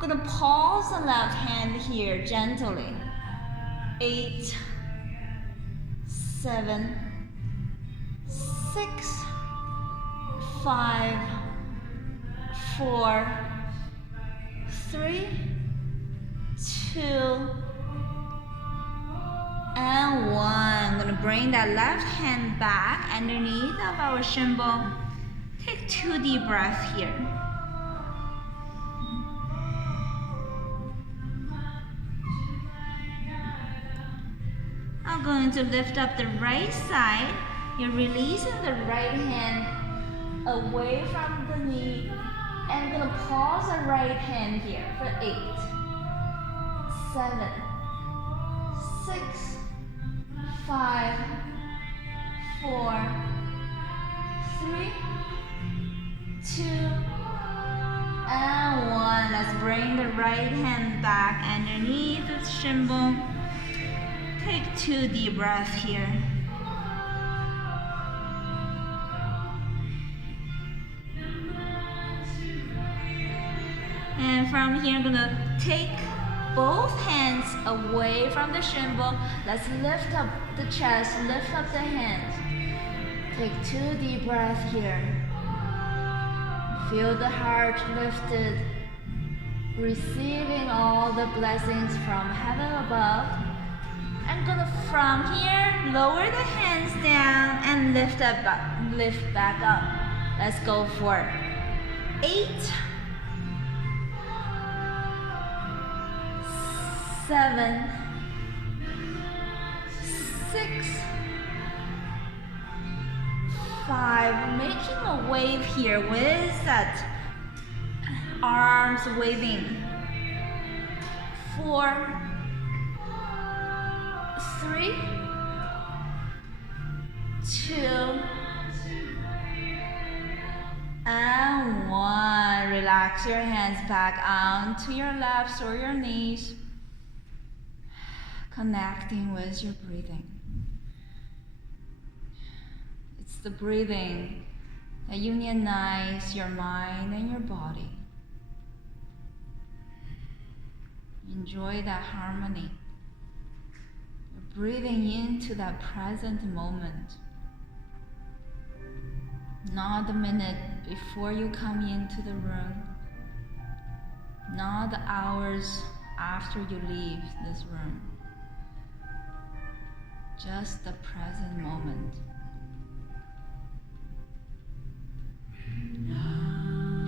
Gonna pause the left hand here gently. 8, 7, 6, 5, 4, 3, 2, and 1. Gonna bring that left hand back underneath of our shin bone. Take 2 deep breaths here. I'm going to lift up the right side. You're releasing the right hand away from the knee. And I'm gonna pause the right hand here for 8, 7, 6, 5, 4, 3, 2, and 1. Let's bring the right hand back underneath the shin bone. Take 2 deep breaths here. And from here, I'm gonna take both hands away from the shin bone. Let's lift up the chest, lift up the hands. Take 2 deep breaths here. Feel the heart lifted, receiving all the blessings from heaven above. I'm gonna from here lower the hands down and lift back up. Let's go for 8, 7, 6, 5. Making a wave here with that arms waving. 4, 3, 2, and 1. Relax your hands back onto your laps or your knees. Connecting with your breathing. It's the breathing that unites your mind and your body. Enjoy that harmony. You're breathing into that present moment. Not the minute before you come into the room. Not the hours after you leave this room. Just the present moment.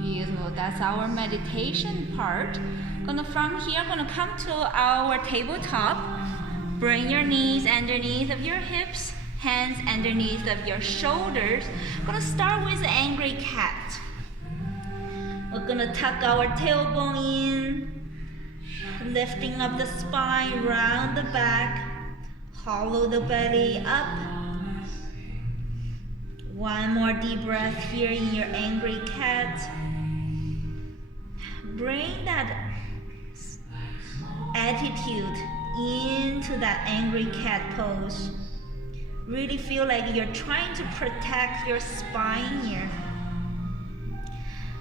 Beautiful. That's our meditation part. From here, gonna come to our tabletop. Bring your knees underneath of your hips, hands underneath of your shoulders. Gonna start with the angry cat. We're gonna tuck our tailbone in, lifting up the spine, round the back. Hollow the belly up. One more deep breath here in your angry cat. Bring that attitude into that angry cat pose. Really feel like you're trying to protect your spine here.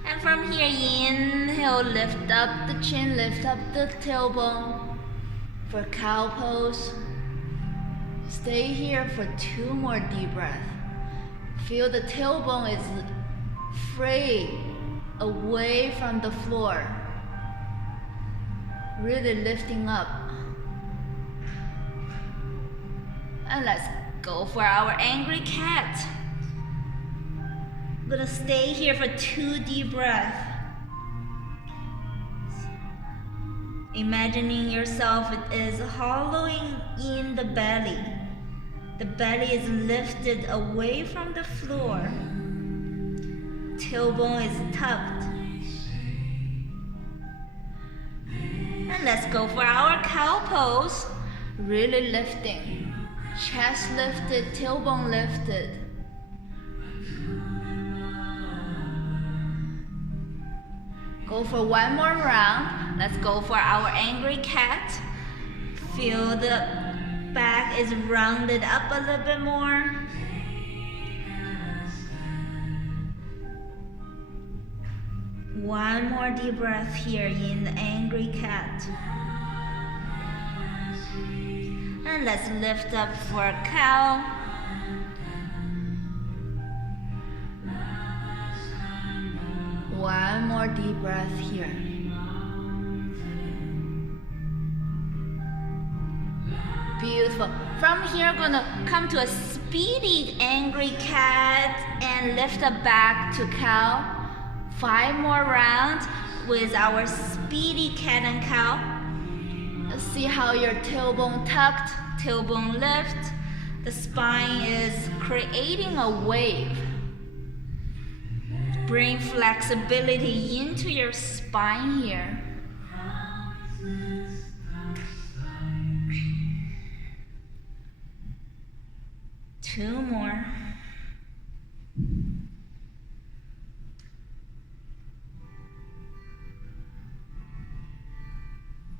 And from here, inhale, lift up the chin, lift up the tailbone for cow pose. Stay here for 2 more deep breaths. Feel the tailbone is free, away from the floor. Really lifting up. And let's go for our angry cat. I'm gonna stay here for 2 deep breaths. Imagining yourself is hollowing in the belly. The belly is lifted away from the floor. Tailbone is tucked. And let's go for our cow pose. Really lifting. Chest lifted, tailbone lifted. Go for 1 more round. Let's go for our angry cat. Feel the back is rounded up a little bit more. One more deep breath here in the angry cat. And let's lift up for cow. One more deep breath here. Beautiful. From here, gonna come to a speedy angry cat and lift up back to cow. 5 more rounds with our speedy cat and cow. See how your tailbone tucked, tailbone lift. The spine is creating a wave. Bring flexibility into your spine here. Two more.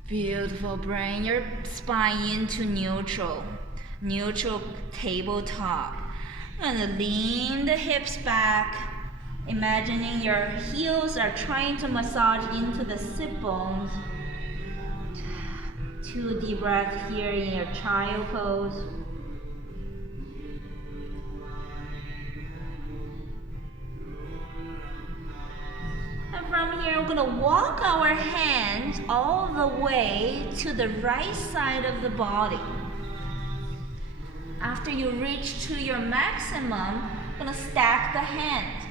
Beautiful. Bring your spine into neutral. Neutral tabletop. I'm gonna lean the hips back. Imagining your heels are trying to massage into the sit bones. 2 deep breaths here in your child pose. And from here, we're gonna walk our hands all the way to the right side of the body. After you reach to your maximum, you're gonna stack the hands.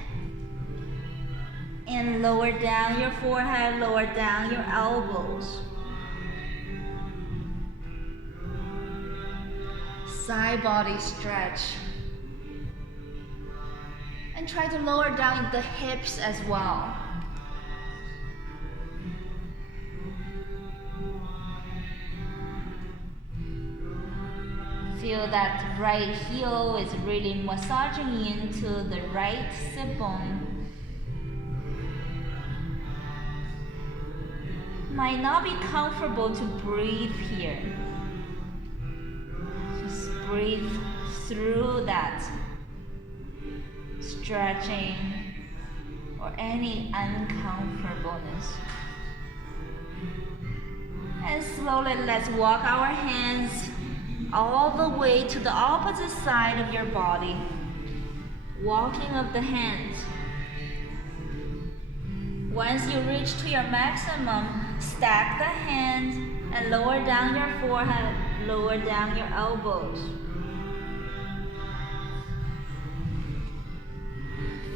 And lower down your forehead, lower down your elbows. Side body stretch. And try to lower down the hips as well. Feel that right heel is really massaging into the right sit bone. Might not be comfortable to breathe here. Just breathe through that stretching or any uncomfortableness. And slowly let's walk our hands all the way to the opposite side of your body. Walking up the hands. Once you reach to your maximum, stack the hands and lower down your forehead, lower down your elbows.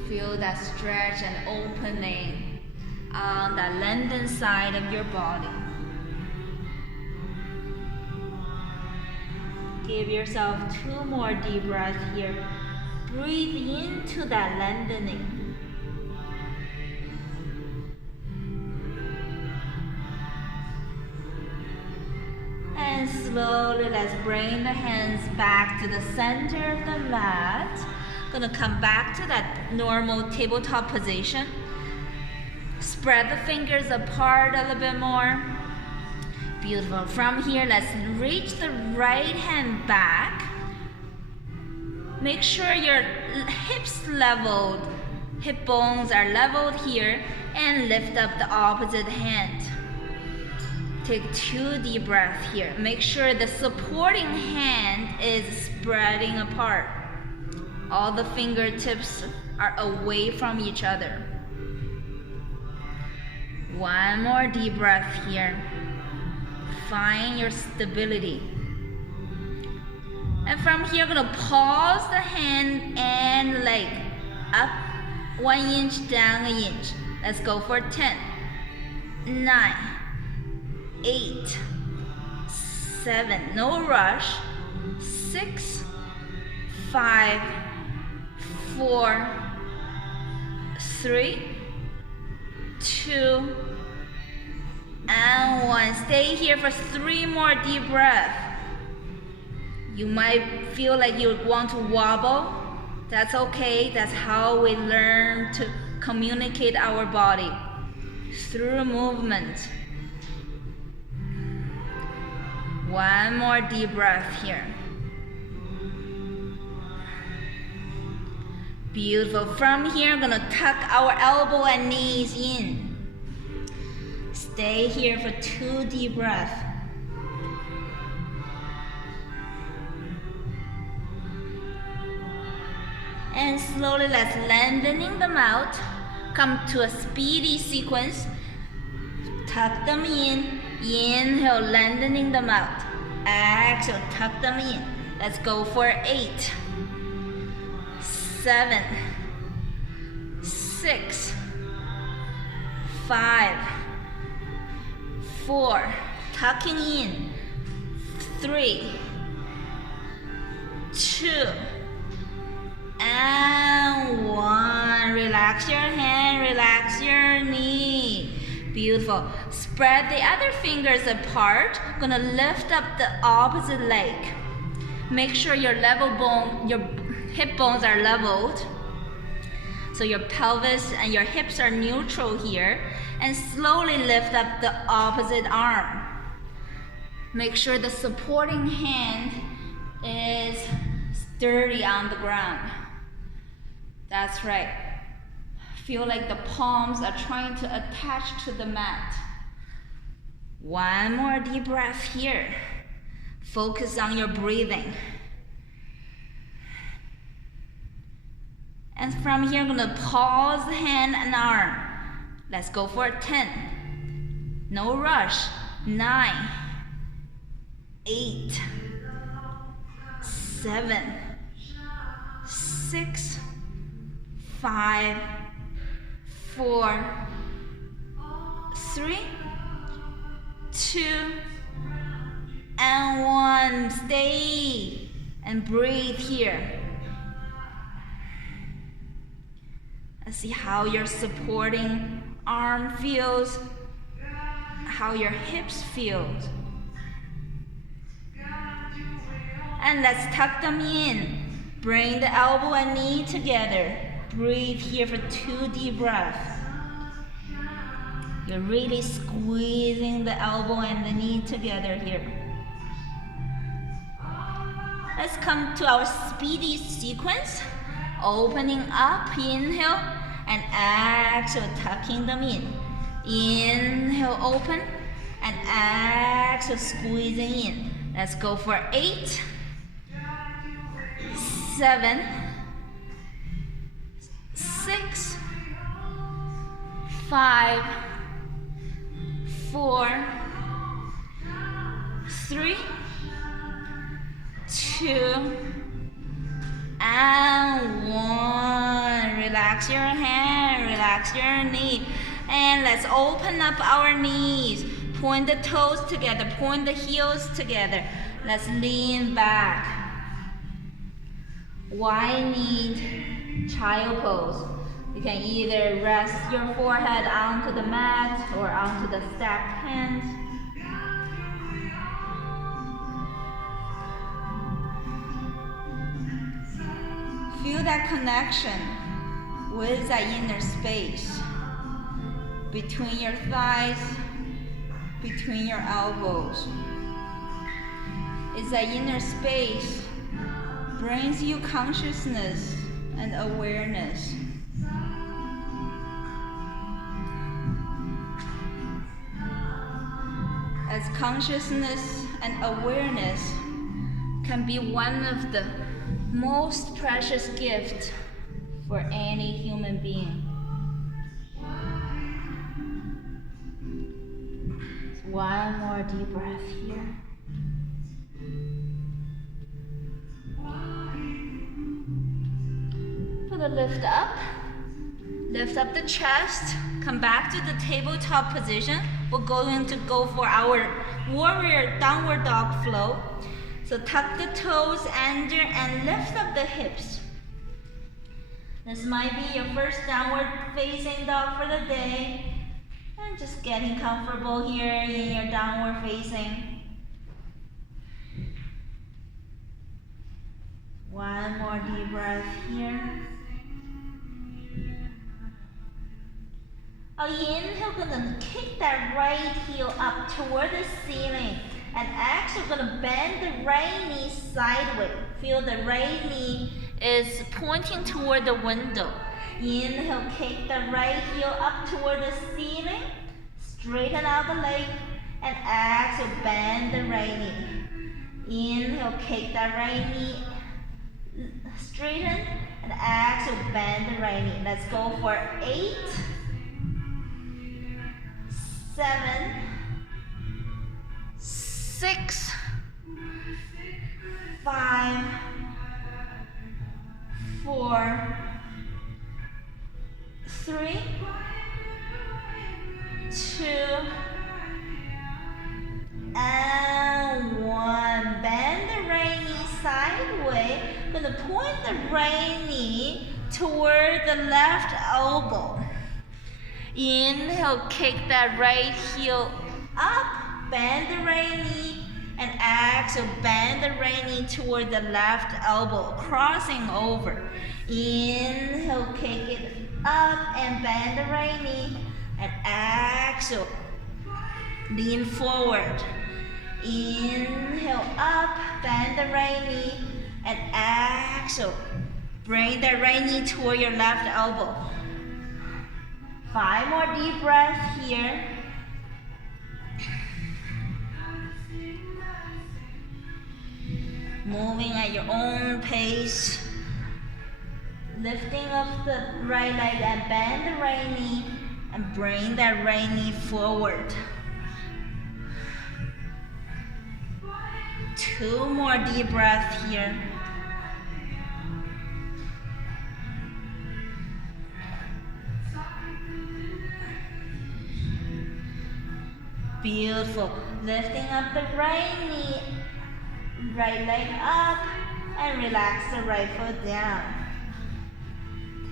Feel that stretch and opening on the lengthened side of your body. Give yourself 2 more deep breaths here. Breathe into that lengthening. And slowly let's bring the hands back to the center of the mat. Gonna come back to that normal tabletop position. Spread the fingers apart a little bit more. Beautiful. From here, let's reach the right hand back. Make sure your hips leveled, hip bones are leveled here, and lift up the opposite hand. Take 2 deep breaths here. Make sure the supporting hand is spreading apart. All the fingertips are away from each other. 1 more deep breath here. Find your stability. And from here, I'm gonna pause the hand and leg. Up 1 inch, down 1 inch. Let's go for 10, 9, 8, 7, no rush, 6, 5, 4, 3, 2, and 1. Stay here for 3 more deep breaths. You might feel like you want to wobble. That's okay. That's how we learn to communicate our body, through movement. 1 more deep breath here. Beautiful. From here, I'm gonna tuck our elbow and knees in. Stay here for 2 deep breaths. And slowly let's lengthening them out. Come to a speedy sequence. Tuck them in. Inhale, lengthening them out. Exhale, tuck them in. Let's go for 8, 7, 6, 5, 4, tucking in, 3, 2, and 1. Relax your hand, relax your knee. Beautiful. Spread the other fingers apart. Gonna lift up the opposite leg. Make sure your hip bones are leveled. So your pelvis and your hips are neutral here. And slowly lift up the opposite arm. Make sure the supporting hand is sturdy on the ground. That's right. Feel like the palms are trying to attach to the mat. One more deep breath here. Focus on your breathing. And from here, I'm gonna pause the hand and arm. Let's go for 10. No rush. 9, 8, 7, 6, 5, 4, 3, 2, and 1. Stay and breathe here. Let's see how your supporting arm feels, how your hips feel. And let's tuck them in. Bring the elbow and knee together. Breathe here for 2 deep breaths. You're really squeezing the elbow and the knee together here. Let's come to our speedy sequence. Opening up, inhale, and exhale, tucking them in. Inhale, open, and exhale, squeezing in. Let's go for 8, 7, 6, 5, 4, 3, 2, and 1. Relax your hand, relax your knee. And let's open up our knees. Point the toes together, point the heels together. Let's lean back. Wide-kneed child pose. You can either rest your forehead onto the mat or onto the stacked hands. Feel that connection with that inner space between your thighs, between your elbows. It's that inner space brings you consciousness and awareness. As consciousness and awareness can be one of the most precious gifts for any human being. One more deep breath here. For the lift up the chest, come back to the tabletop position. We're going to go for our warrior downward dog flow. So tuck the toes under and lift up the hips. This might be your first downward facing dog for the day. And just getting comfortable here in your downward facing. One more deep breath here. Inhale, gonna kick that right heel up toward the ceiling. And exhale, gonna bend the right knee sideways. Feel the right knee is pointing toward the window. Inhale, kick the right heel up toward the ceiling. straighten out the leg, and exhale, bend the right knee. Inhale, kick that right knee, straighten, and exhale, bend the right knee. Let's go for 8, 7, 6, 5, 4, 3, 2, and 1. Bend the right knee sideways. Gonna point the right knee toward the left elbow. Inhale, kick that right heel up, bend the right knee, and exhale, bend the right knee toward the left elbow, crossing over. Inhale, kick it up and bend the right knee, and exhale, lean forward. Inhale, up, bend the right knee, and exhale, bring the right knee toward your left elbow. 5 more deep breaths here. Moving at your own pace. Lifting up the right leg and bend the right knee and bring that right knee forward. 2 more deep breaths here. Beautiful. Lifting up the right knee, right leg up, and relax the right foot down.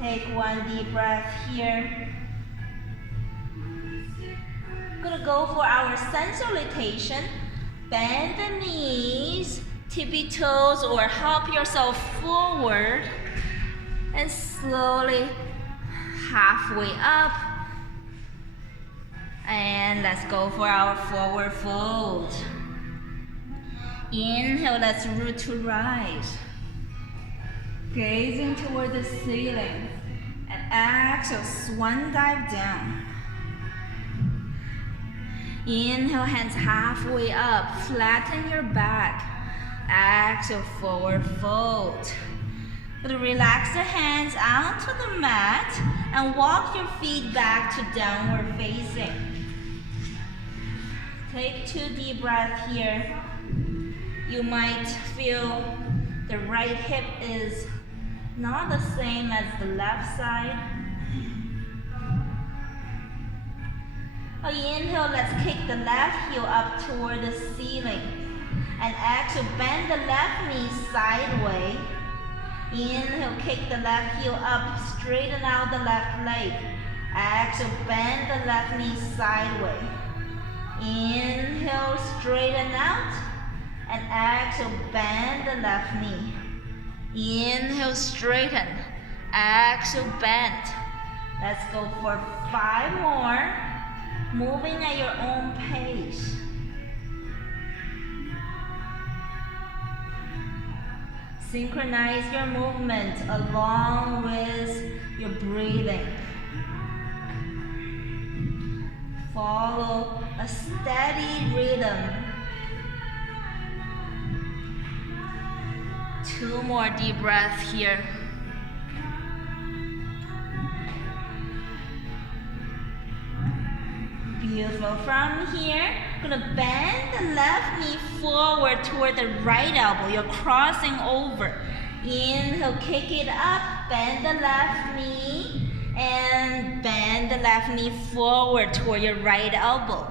Take 1 deep breath here. Gonna go for our sun salutation. Bend the knees, tippy toes, or help yourself forward, and slowly halfway up. And let's go for our forward fold. Inhale, let's root to rise. Gazing toward the ceiling. And exhale, swan dive down. Inhale, hands halfway up. Flatten your back. Exhale, forward fold. Relax the hands onto the mat and walk your feet back to downward facing. Take 2 deep breaths here. You might feel the right hip is not the same as the left side. Inhale, let's kick the left heel up toward the ceiling. And exhale, bend the left knee sideways. Inhale, kick the left heel up, straighten out the left leg. Exhale, bend the left knee sideways. Inhale, straighten out, and exhale, bend the left knee. Inhale, straighten, exhale, bend. Let's go for 5 more, moving at your own pace. Synchronize your movement along with your breathing. Follow a steady rhythm. 2 more deep breaths here. Beautiful. From here, gonna bend the left knee forward toward the right elbow. You're crossing over. Inhale, kick it up, bend the left knee, and bend the left knee forward toward your right elbow.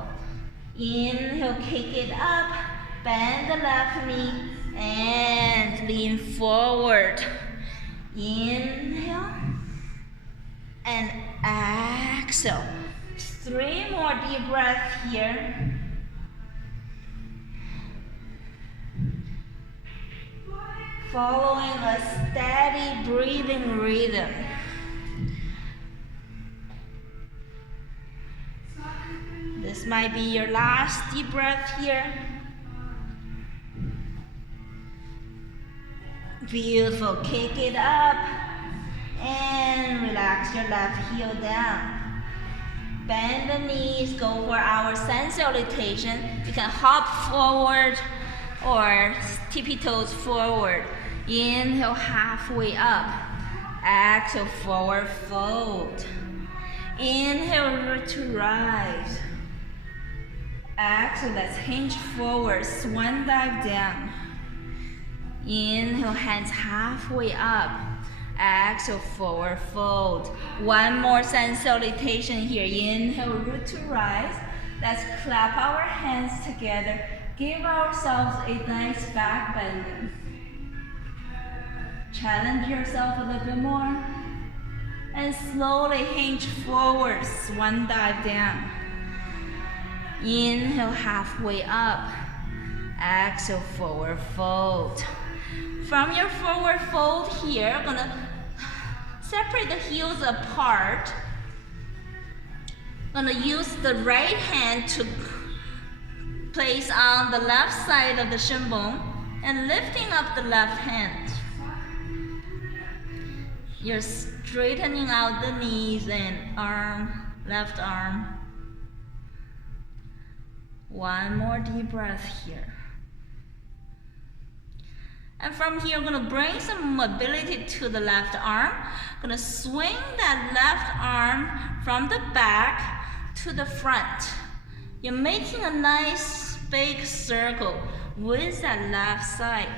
Inhale, kick it up, bend the left knee, and lean forward. Inhale, and exhale. 3 more deep breaths here. Following a steady breathing rhythm. This might be your last deep breath here. Beautiful. Kick it up and relax your left heel down. Bend the knees, go for our sun salutation. You can hop forward or tippy toes forward. Inhale, halfway up. Exhale, forward fold. Inhale, root to rise. Exhale, let's hinge forward, swan dive down. Inhale, hands halfway up. Exhale, forward fold. One more sun salutation here. Inhale, root to rise. Let's clap our hands together. Give ourselves a nice back bend. Challenge yourself a little bit more. And slowly hinge forward, swan dive down. Inhale, halfway up. Exhale, forward fold. From your forward fold here, I'm gonna separate the heels apart. I'm gonna use the right hand to place on the left side of the shin bone and lifting up the left hand. You're straightening out the knees and arm, left arm. One more deep breath here. And from here, I'm gonna bring some mobility to the left arm. I'm gonna swing that left arm from the back to the front. You're making a nice big circle with that left side.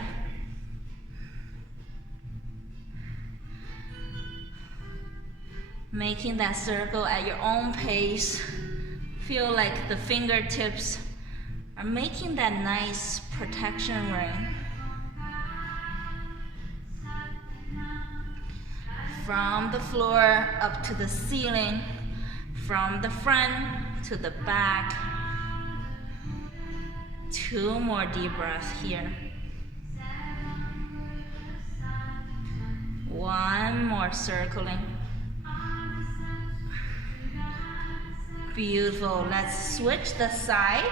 Making that circle at your own pace. Feel like the fingertips are making that nice protection ring. From the floor up to the ceiling, from the front to the back. Two more deep breaths here. One more circling. Beautiful. Let's switch the side.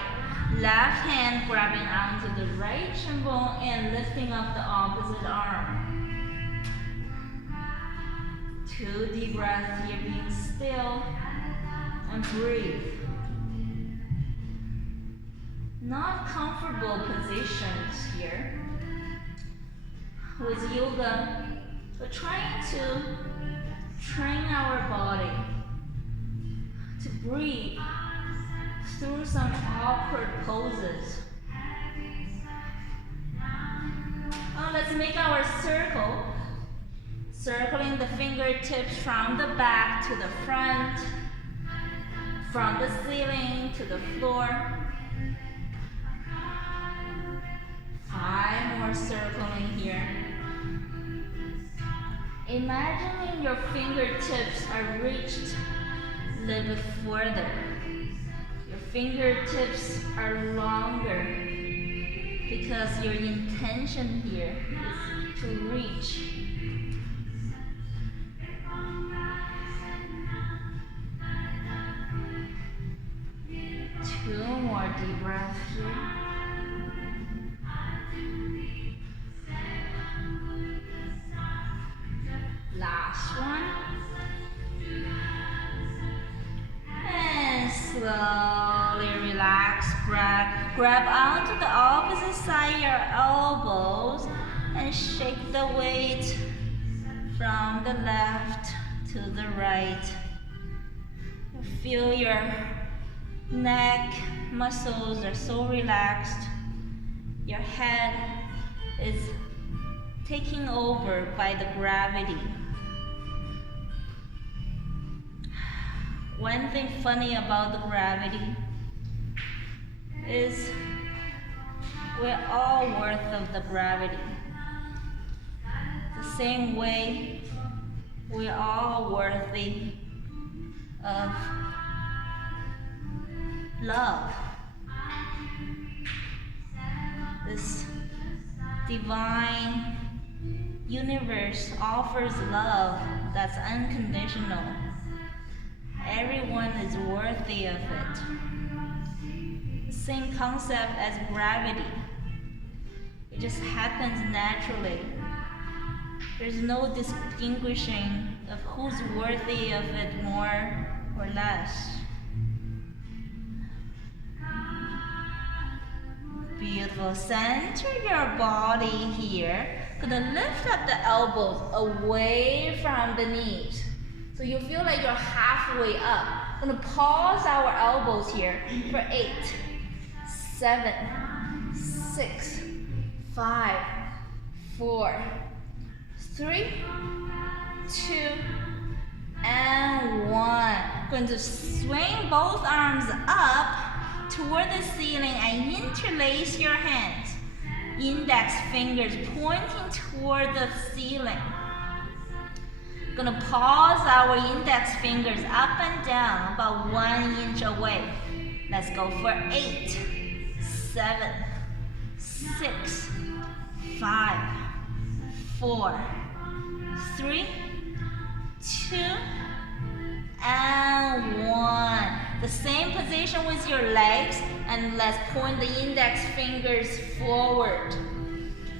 Left hand grabbing onto the right shin bone and lifting up the opposite arm. Two deep breaths here, being still and breathe. Not comfortable positions here. With yoga, we're trying to train our body to breathe through some awkward poses. Let's make our circle. Circling the fingertips from the back to the front, from the ceiling to the floor. 5 more circling here. Imagining your fingertips are reached a little bit further. Your fingertips are longer because your intention here is to reach. Two more deep breaths here. Last one. And slowly relax, grab onto the opposite side of your elbows and shake the weight from the left to the right. Feel your neck muscles are so relaxed. Your head is taken over by the gravity. One thing funny about the gravity is we're all worth of the gravity. The same way we're all worthy of love. This divine universe offers love that's unconditional. Everyone is worthy of it. The same concept as gravity. It just happens naturally. There's no distinguishing of who's worthy of it more or less. Beautiful. Center your body here. Gonna lift up the elbows away from the knees. So you feel like you're halfway up. Gonna pause our elbows here for 8, 7, 6, 5, 4, 3, 2, and 1. Going to swing both arms up toward the ceiling and interlace your hands. Index fingers pointing toward the ceiling. Gonna pause our index fingers up and down about 1 inch away. Let's go for 8, 7, 6, 5, 4, 3, 2, and 1. The same position with your legs, and let's point the index fingers forward.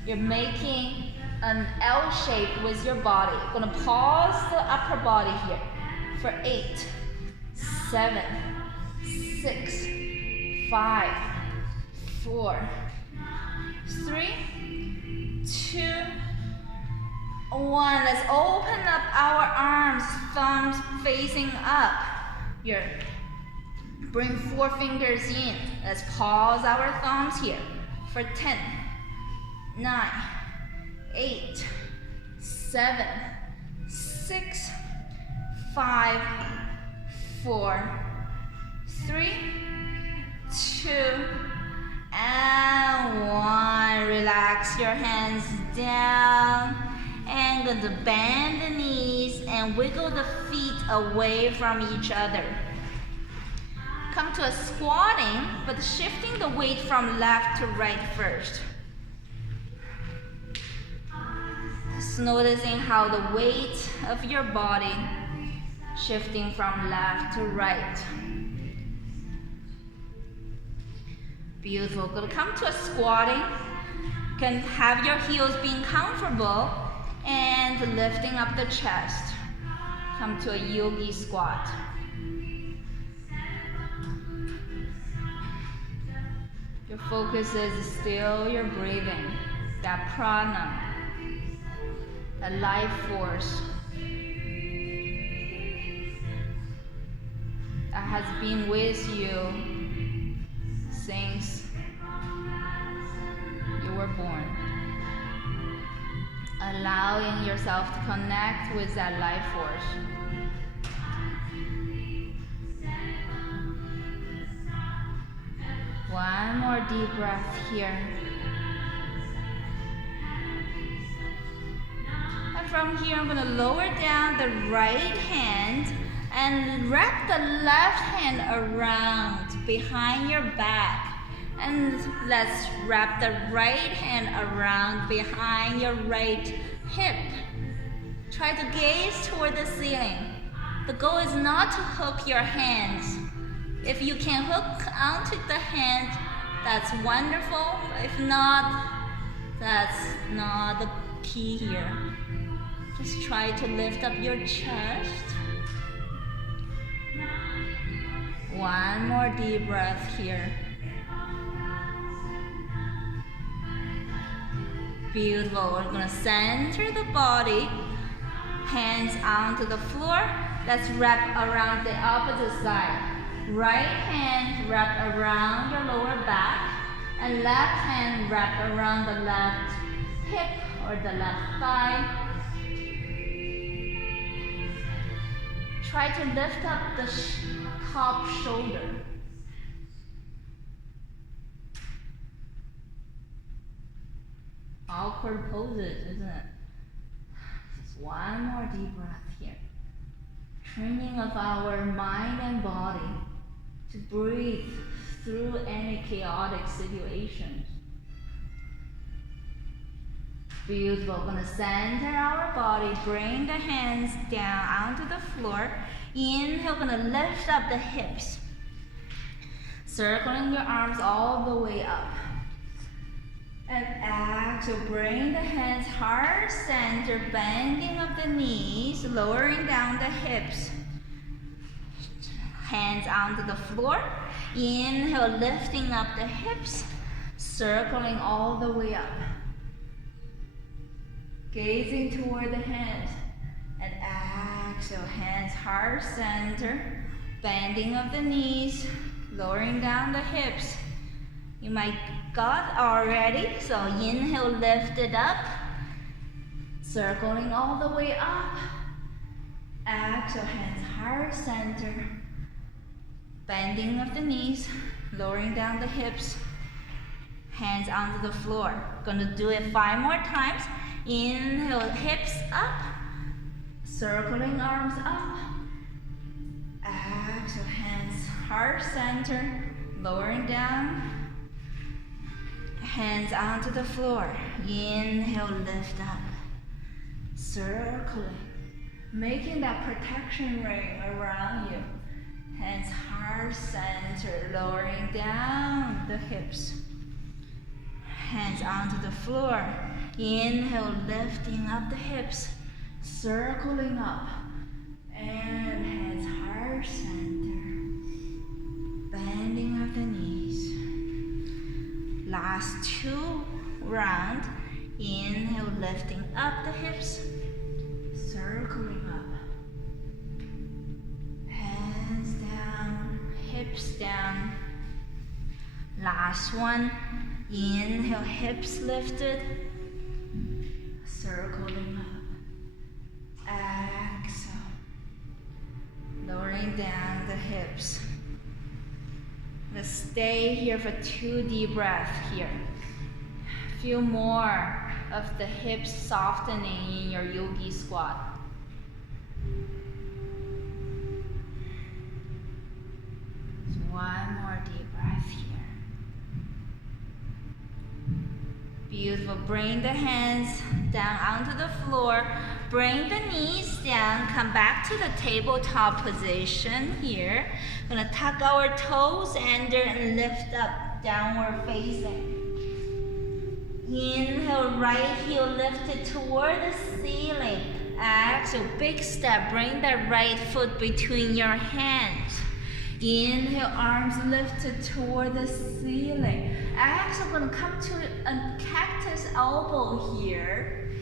You're making an L shape with your body. Gonna pause the upper body here for 8, 7, 6, 5, 4, 3, 2, 1. Let's open up our arms, thumbs facing up. Bring 4 fingers in. Let's pause our thumbs here for 10, 9, 8, 7, 6, 5, 4, 3, 2, and 1. Relax your hands down. And going to bend the knees and wiggle the feet away from each other. Come to a squatting, but shifting the weight from left to right first. Just noticing how the weight of your body shifting from left to right. Beautiful. Gonna come to a squatting. You can have your heels being comfortable and lifting up the chest. Come to a yogi squat. Your focus is still your breathing, that prana, that life force that has been with you since you were born. Allowing yourself to connect with that life force. One more deep breath here. And from here, I'm going to lower down the right hand and wrap the left hand around behind your back. And let's wrap the right hand around behind your right hip. Try to gaze toward the ceiling. The goal is not to hook your hands. If you can hook onto the hand, that's wonderful. If not, that's not the key here. Just try to lift up your chest. One more deep breath here. Beautiful. We're going to center the body, hands onto the floor. Let's wrap around the opposite side. Right hand wrap around your lower back, and left hand wrap around the left hip or the left thigh. Try to lift up the top shoulder. Awkward poses, isn't it? Just one more deep breath here. Training of our mind and body to breathe through any chaotic situations. Beautiful. We're gonna center our body, bring the hands down onto the floor. Inhale, gonna lift up the hips. Circling your arms all the way up. And exhale, bring the hands heart center, bending of the knees, lowering down the hips. Hands onto the floor. Inhale, lifting up the hips. Circling all the way up. Gazing toward the hands. And exhale, hands heart center. Bending of the knees. Lowering down the hips. You might got already, so inhale, lift it up. Circling all the way up. Exhale, hands heart center. Bending of the knees, lowering down the hips. Hands onto the floor. Gonna do it 5 more times. Inhale, hips up. Circling arms up. Exhale, hands heart center. Lowering down. Hands onto the floor. Inhale, lift up. Circling. Making that protection ring around you. Hands heart center, lowering down the hips. Hands onto the floor. Inhale, lifting up the hips. Circling up. And hands heart center. Bending of the knees. Last 2 rounds. Inhale, lifting up the hips. Circling up. Hands down, hips down. Last one. Inhale, hips lifted. Circling up. Exhale. Lowering down the hips. Let's stay here for 2 deep breaths here. Feel more of the hips softening in your yogi squat. Just 1 more deep breath here. Beautiful. Bring the hands down onto the floor. Bring the knees down. Come back to the tabletop position here. Gonna tuck our toes under and lift up, downward facing. Inhale, right heel lifted toward the ceiling. Exhale, big step. Bring that right foot between your hands. Inhale, arms lifted toward the ceiling. Exhale, gonna come to a cactus elbow here.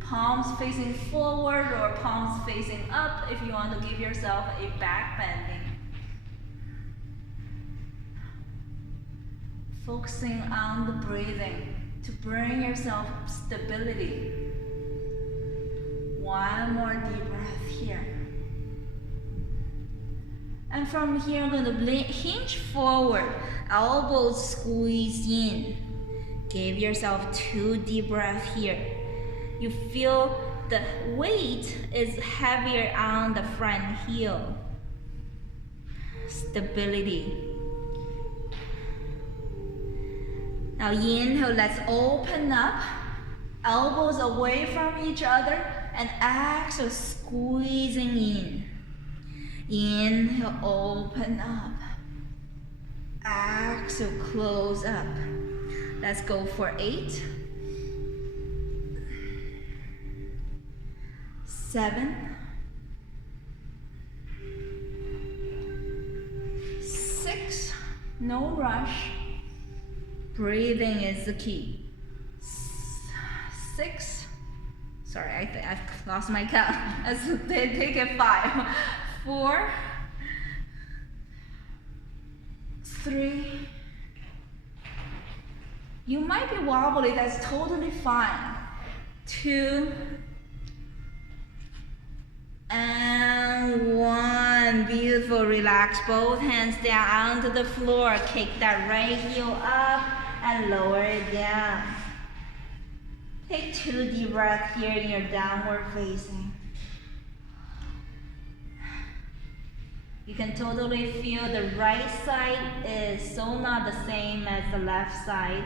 Palms facing forward or palms facing up if you want to give yourself a back bending. Focusing on the breathing to bring yourself stability. 1 more deep breath here. And from here, I'm going to hinge forward, elbows squeeze in. Give yourself 2 deep breaths here. You feel the weight is heavier on the front heel. Stability. Now inhale, let's open up. Elbows away from each other and exhale, squeezing in. Inhale, open up. Exhale, close up. Let's go for 8, 7, 6, no rush. Breathing is the key. 6, sorry, I've lost my count. Let's take it 5, 4, 3. You might be wobbly, that's totally fine. 2, and 1. Beautiful. Relax both hands down onto the floor. Kick that right heel up and lower it down. Take 2 deep breaths here in your downward facing. You can totally feel the right side is so not the same as the left side.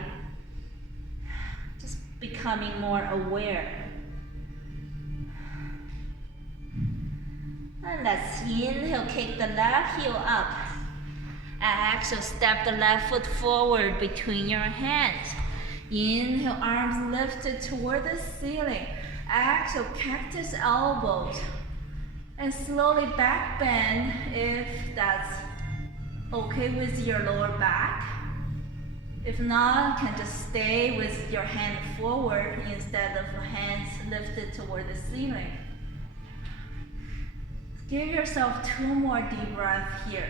Just becoming more aware. And let's inhale, kick the left heel up. Exhale, step the left foot forward between your hands. Inhale, arms lifted toward the ceiling. Exhale, cactus elbows. And slowly back bend if that's okay with your lower back. If not, you can just stay with your hand forward instead of hands lifted toward the ceiling. Give yourself 2 more deep breaths here.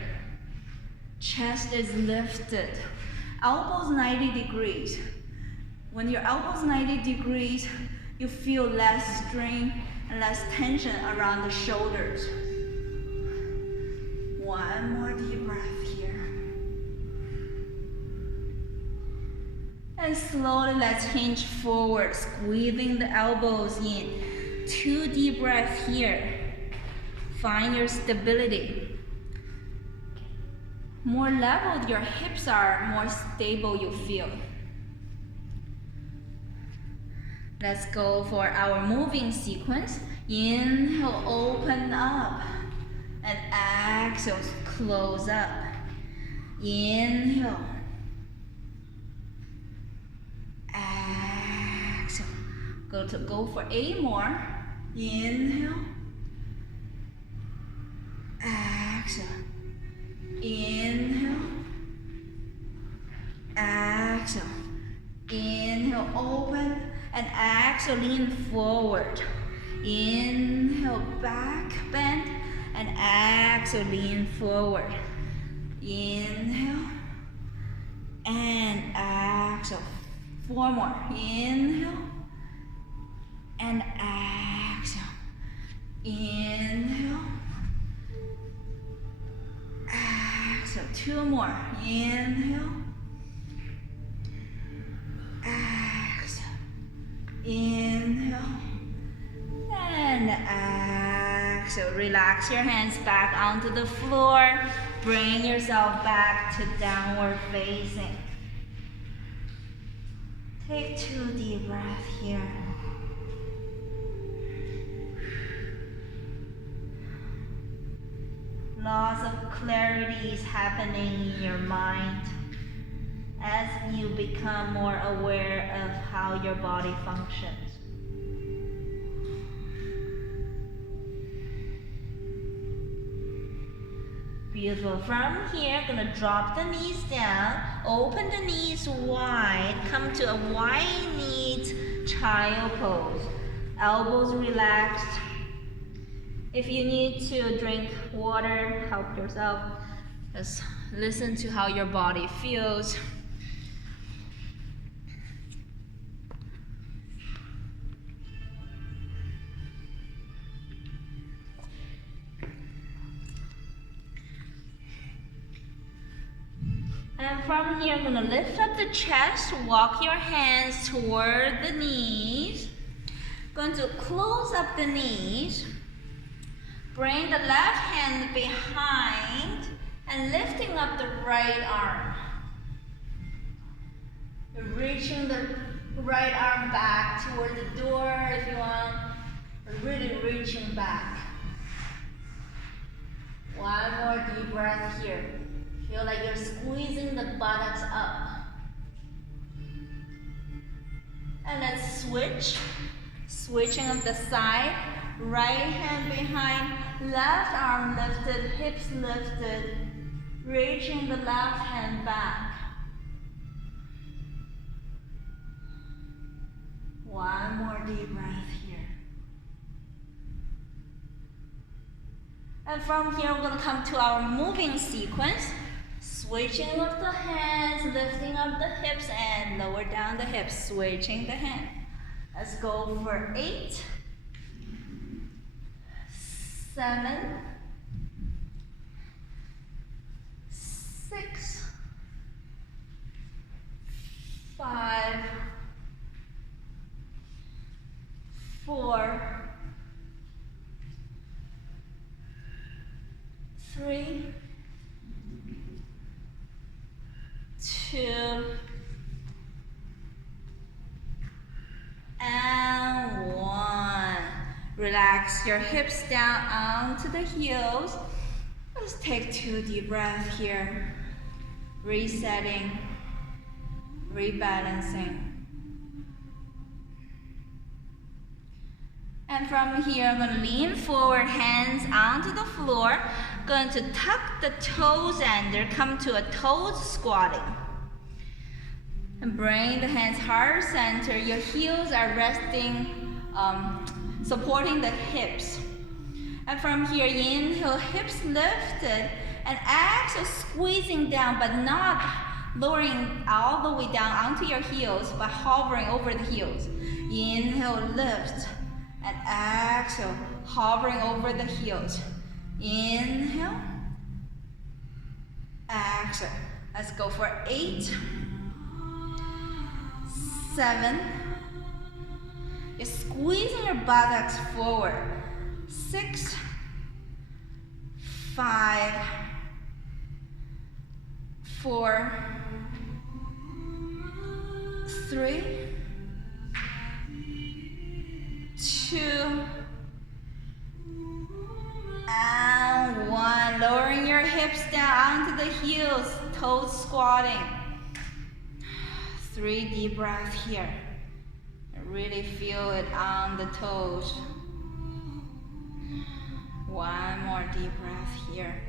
Chest is lifted. Elbows 90 degrees. When your elbows 90 degrees, you feel less strain and less tension around the shoulders. 1 more deep breath here. And slowly let's hinge forward, squeezing the elbows in. 2 deep breaths here. Find your stability. More leveled your hips are, more stable you feel. Let's go for our moving sequence. Inhale, open up. And exhale, close up. Inhale. Exhale. Go for 8 more. Inhale. Exhale. Inhale. Exhale. Inhale, open. And exhale, lean forward. Inhale, back bend. And exhale, lean forward. Inhale. And exhale. 4 more. Inhale. And exhale. Inhale. Exhale. 2 more. Inhale. Exhale. Inhale. And exhale. Relax your hands back onto the floor. Bring yourself back to downward facing. Take 2 deep breaths here. Lots of clarity is happening in your mind as you become more aware of how your body functions. Beautiful. From here, gonna drop the knees down, open the knees wide, come to a wide-kneed child pose. Elbows relaxed. If you need to drink water, help yourself. Just listen to how your body feels. And from here, I'm gonna lift up the chest, walk your hands toward the knees. Going to close up the knees. Bring the left hand behind and lifting up the right arm. Reaching the right arm back toward the door if you want. Really reaching back. 1 more deep breath here. Feel like you're squeezing the buttocks up. And let's switch. Switching up the side. Right hand behind, left arm lifted, hips lifted. Reaching the left hand back. 1 more deep breath here. And from here, we're gonna come to our moving sequence. Switching up the hands, lifting up the hips and lower down the hips, switching the hand. Let's go for 8, 7, 6, 5, 4, 3, 2, and 1. Relax your hips down onto the heels. Let's take 2 deep breaths here. Resetting, rebalancing. And from here, I'm going to lean forward, hands onto the floor. Going to tuck the toes under, come to a toes squatting. And bring the hands heart center. Your heels are resting, supporting the hips. And from here, inhale, hips lifted, and exhale, squeezing down, but not lowering all the way down onto your heels, but hovering over the heels. Inhale, lift, and exhale, hovering over the heels. Inhale, exhale. Let's go for 8, 7. You're squeezing your buttocks forward. 6, 5, 4, 3, 2, and 1. Lowering your hips down onto the heels, toes squatting. 3 deep breaths here. Really feel it on the toes. 1 more deep breath here.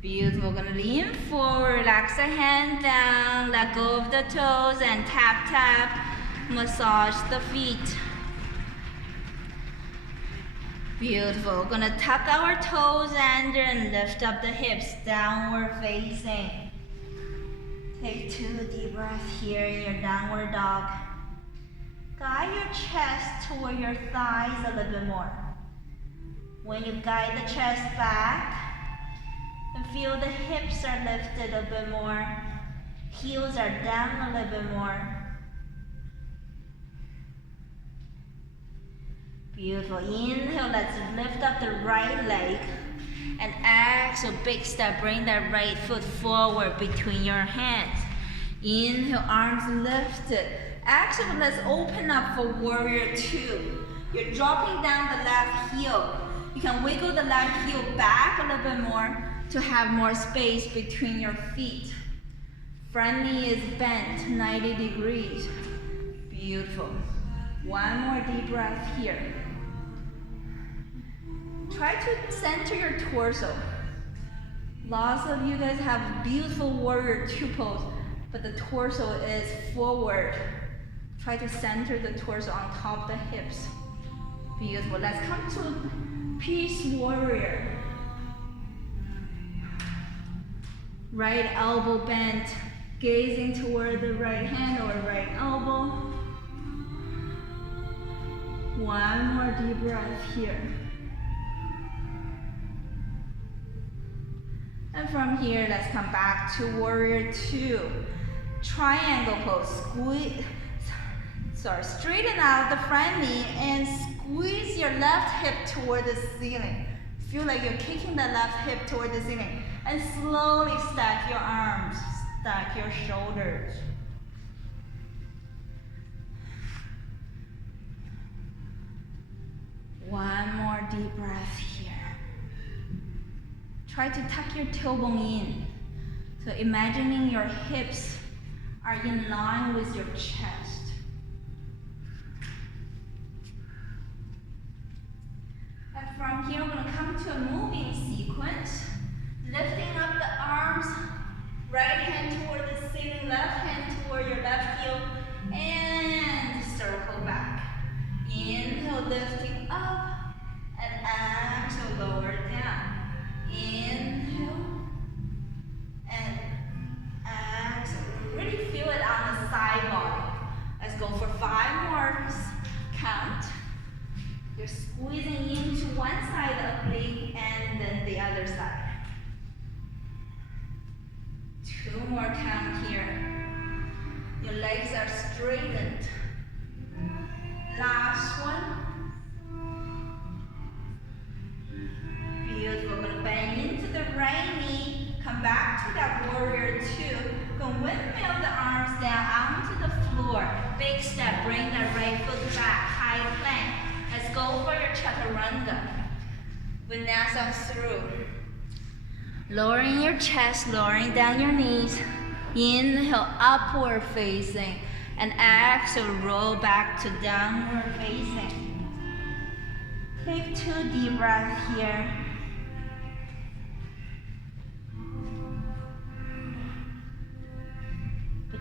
Beautiful. We're gonna lean forward, relax the hand down, let go of the toes, and tap, tap, massage the feet. Beautiful. We're gonna tuck our toes under and lift up the hips, downward facing. Take 2 deep breaths here in your downward dog. Guide your chest toward your thighs a little bit more. When you guide the chest back, and feel the hips are lifted a bit more. Heels are down a little bit more. Beautiful. Inhale, let's lift up the right leg. And exhale, big step, bring that right foot forward between your hands. Inhale, arms lifted. Exhale, let's open up for warrior 2. You're dropping down the left heel. You can wiggle the left heel back a little bit more to have more space between your feet. Front knee is bent 90 degrees. Beautiful. 1 more deep breath here. Try to center your torso. Lots of you guys have beautiful warrior 2 pose, but the torso is forward. Try to center the torso on top of the hips. Beautiful. Let's come to peace warrior. Right elbow bent, gazing toward the right hand or right elbow. 1 more deep breath here. And from here, let's come back to warrior 2. Triangle pose. Straighten out the front knee and squeeze your left hip toward the ceiling. Feel like you're kicking the left hip toward the ceiling. And slowly stack your arms, stack your shoulders. One more deep breath here. Try to tuck your tailbone in. So imagining your hips are in line with your chest. And from here, we're going to come to a moving sequence. Lifting up the arms, right hand toward the ceiling, left hand toward your left heel, and circle back. Inhale, lifting up, and exhale, lower down. Inhale, and exhale. Really feel it on the side body. Let's go for 5 more count. You're squeezing into one side oblique and then the other side. 2 more count here. Your legs are straightened. Last one. Beautiful. We're going to bend into the right knee. Come back to that warrior 2. Go windmill the arms down onto the floor. Big step. Bring that right foot back. High plank. Let's go for your chaturanga. Vinyasa through. Lowering your chest, lowering down your knees. Inhale, upward facing. And exhale, roll back to downward facing. Take 2 deep breaths here.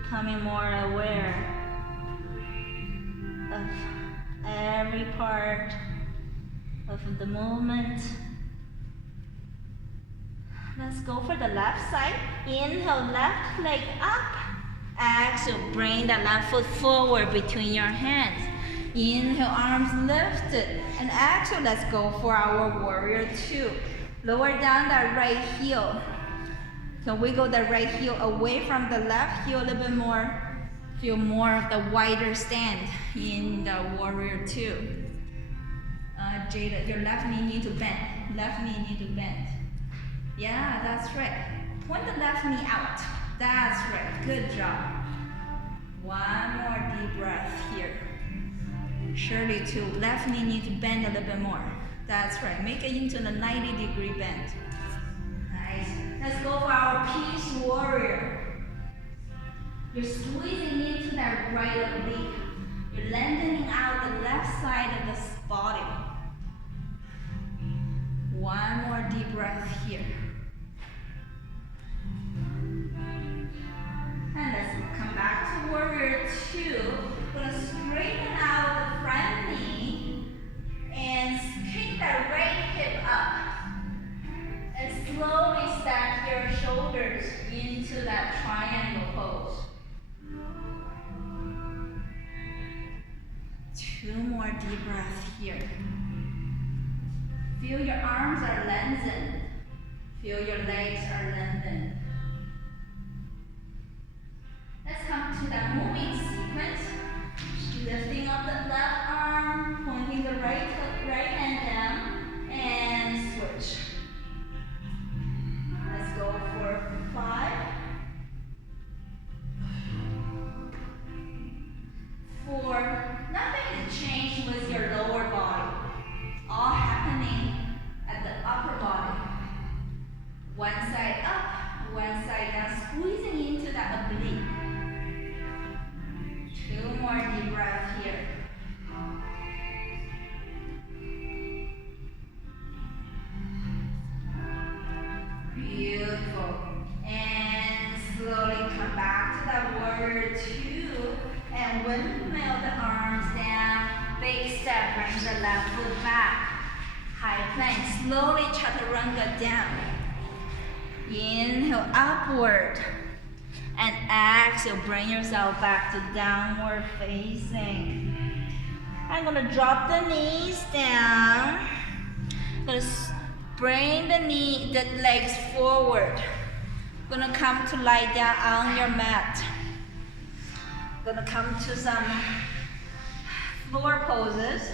Becoming more aware of every part of the movement. Let's go for the left side. Inhale, left leg up. Exhale, bring the left foot forward between your hands. Inhale, arms lifted. And exhale, let's go for our warrior two. Lower down that right heel. So wiggle the right heel away from the left heel a little bit more. Feel more of the wider stand in the warrior two. Jada, your left knee need to bend. Left knee need to bend. Yeah, that's right. Point the left knee out. That's right. Good job. One more deep breath here. Shirley too. Left knee need to bend a little bit more. That's right. Make it into the 90-degree bend. Nice. Let's go for our peace warrior. You're squeezing into that right oblique. You're lengthening out the left side of the body. One more deep breath here. And let's come back to warrior two. We're going to straighten out the front knee and kick that right hip up. And slowly stack your shoulders into that triangle pose. Two more deep breaths here. Feel your arms are lengthened. Feel your legs are lengthened. Let's come to that moving sequence. Lifting up the left arm, pointing the right hand down, and switch. Let's go for 5, 4. Nothing has changed with your lower body. All happening at the upper body. One side up, one side down, squeezing into that oblique. 2 more deep breaths here. Beautiful. And slowly come back to that warrior two. And windmill the arms down. Big step, bring the left foot back. High plank. Slowly chaturanga down. Inhale upward. And exhale, bring yourself back to downward facing. I'm gonna drop the knees down. Gonna bring the legs forward. Gonna come to lie down on your mat. Gonna come to some floor poses.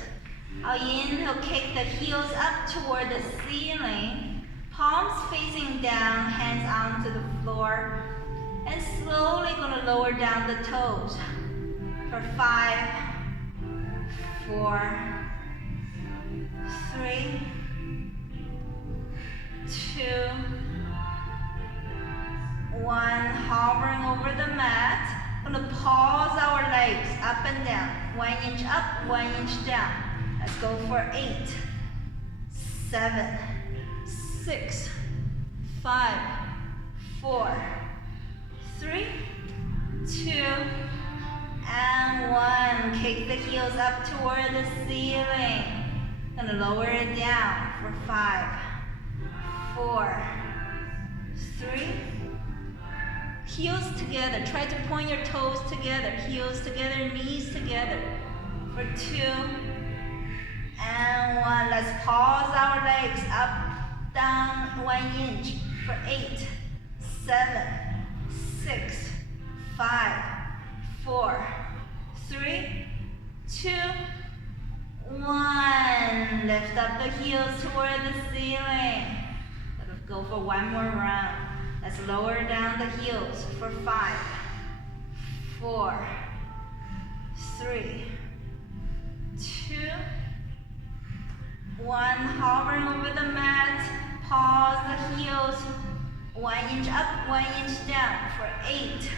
I'll inhale, kick the heels up toward the ceiling. Palms facing down, hands onto the floor. And slowly gonna lower down the toes for 5, 4, 3, 2, 1. Hovering over the mat. Gonna pause our legs up and down. 1 inch up, 1 inch down. Let's go for 8, 7, 6, 5, 4, 3, 2, and 1. Kick the heels up toward the ceiling. Gonna lower it down for 5, 4, 3. Heels together. Try to point your toes together. Heels together, knees together. For 2, and 1. Let's pause our legs up, down 1 inch for 8, 7, 6, 5, 4, 3, 2, 1. Lift up the heels toward the ceiling. Let's go for 1 more round. Let's lower down the heels for 5, 4, 3, 2, 1. Hovering over the mat. Pause the heels. 1 inch up, 1 inch down for 8,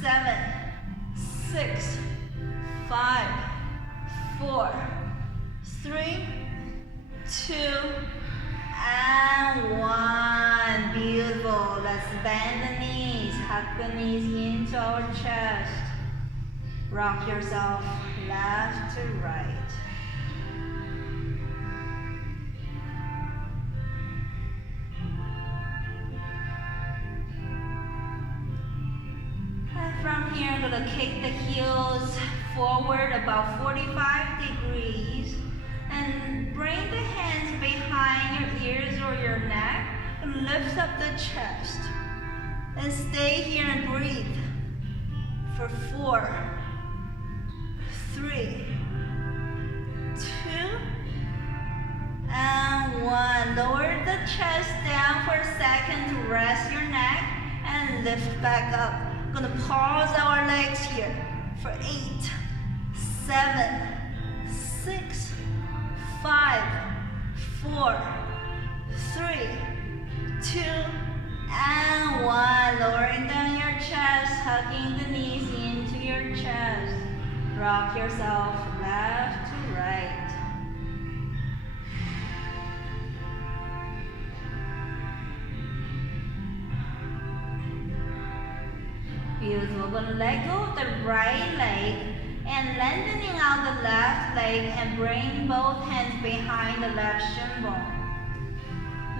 7, 6, 5, 4, 3, 2, and 1. Beautiful. Beautiful. Let's bend the knees, hug the knees into our chest. Rock yourself left to right. And from here, I'm gonna kick the heels forward about 45 degrees and bring the hands behind your ears or your neck and lift up the chest. And stay here and breathe for 4, 3, 2, and 1. Lower the chest down for a second to rest your neck and lift back up. We're gonna pause our legs here for 8, 7, 6, 5, 4, 3, 2, and 1. Lowering down your chest, hugging the knees into your chest. Rock yourself left to right. Beautiful. We're gonna let go of the right leg and lengthening out the left leg and bring both hands behind the left shin bone.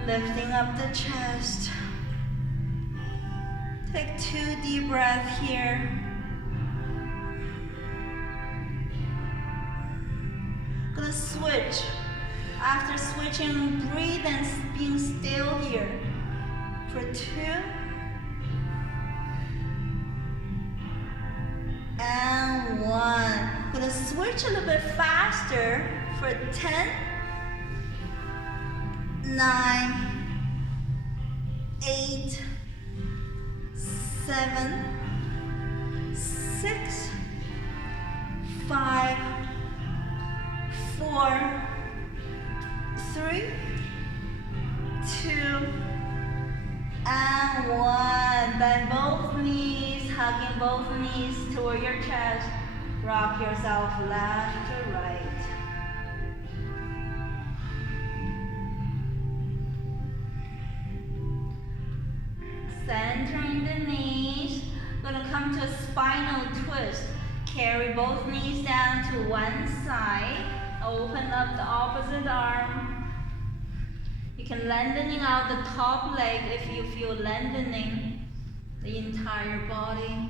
Lifting up the chest. Take 2 deep breaths here. Gonna switch. After switching, breathe and being still here for 2 and 1. Gonna switch a little bit faster for 10, 9, 8, 7, 6, 5, 4, 3, 2, and 1. Bend both knees, hugging both knees toward your chest. Rock yourself left to right. Centering the knees, gonna come to a spinal twist. Carry both knees down to one side. Open up the opposite arm. You can lengthening out the top leg if you feel lengthening the entire body.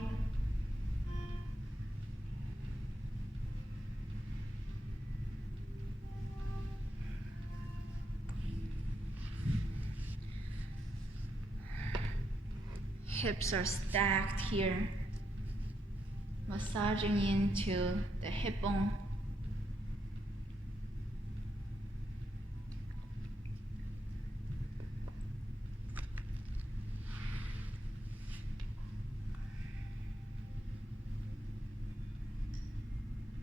Hips are stacked here, massaging into the hip bone.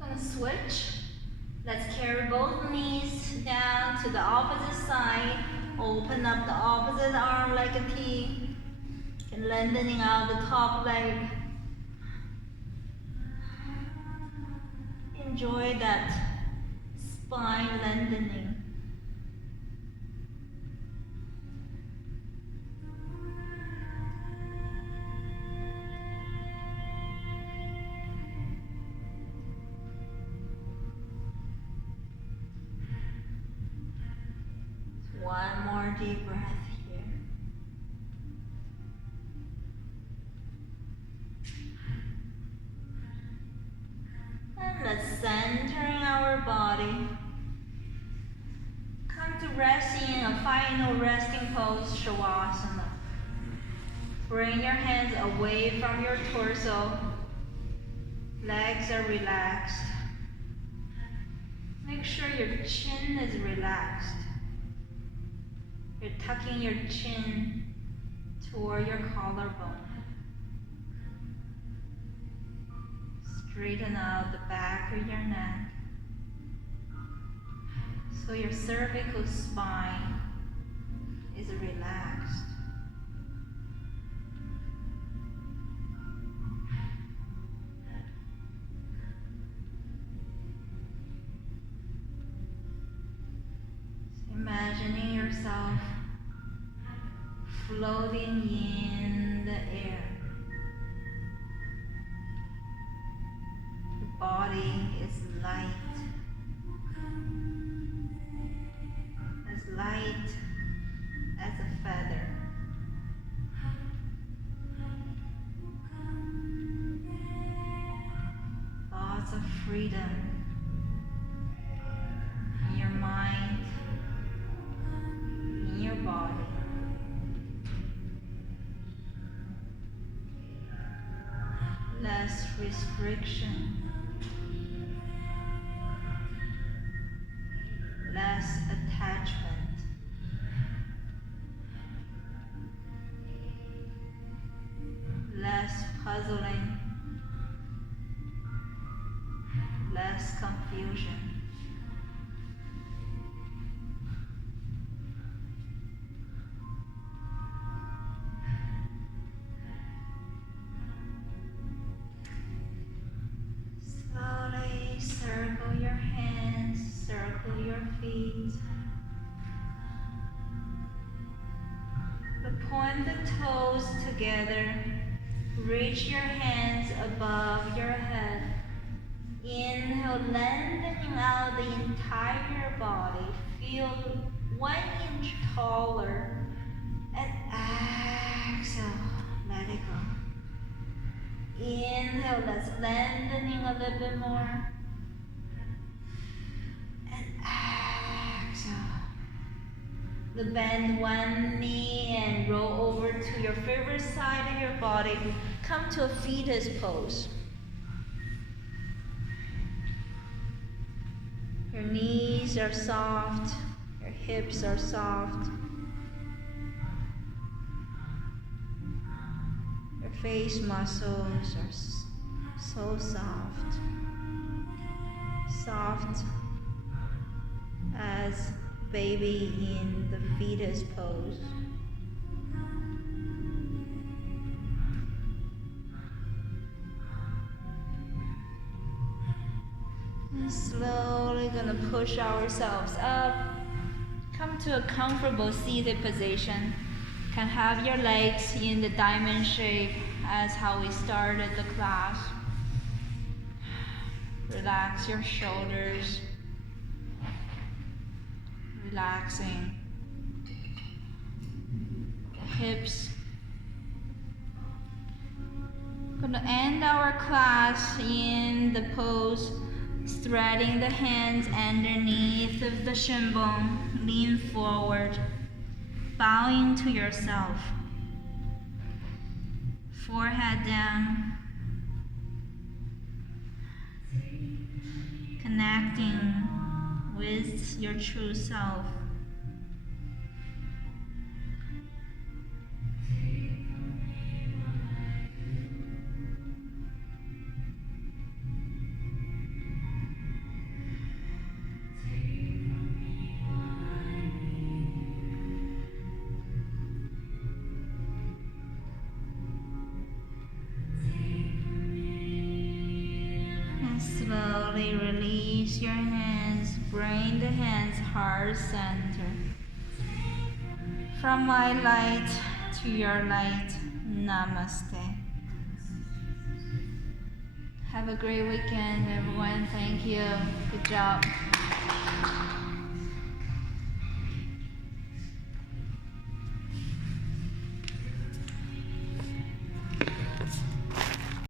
Gonna switch. Let's carry both knees down to the opposite side. Open up the opposite arm like a T. And lengthening out the top leg. Enjoy that spine lengthening. One more deep breath here. And let's centering our body. Come to resting in a final resting pose, Shavasana. Bring your hands away from your torso. Legs are relaxed. Make sure your chin is relaxed. You're tucking your chin toward your collarbone. Straighten out the back of your neck so your cervical spine is relaxed. Imagining yourself floating body is light. As light as a feather. Thoughts of freedom in your mind, in your body. Less restriction, less attachment, less puzzling, less confusion. Slowly circle your hands, circle your feet. Point the toes together. Reach your hands above your head. Inhale, lengthening out the entire body. Feel 1 inch taller. And exhale, let it go. Inhale, that's lengthening a little bit more. And exhale. Bend one knee and roll over to your favorite side of your body. Come to a fetus pose. Your knees are soft, your hips are soft. Your face muscles are so soft. Soft as baby in the fetus pose. And slowly gonna push ourselves up. Come to a comfortable seated position. Can have your legs in the diamond shape as how we started the class. Relax your shoulders. Relaxing the hips. Gonna end our class in the pose, spreading the hands underneath of the shin bone. Lean forward, bowing to yourself. Forehead down. Connecting with your true self. And slowly release your hands. Bring the hands heart center. From my light to your light. Namaste. Have a great weekend, everyone. Thank you. Good job.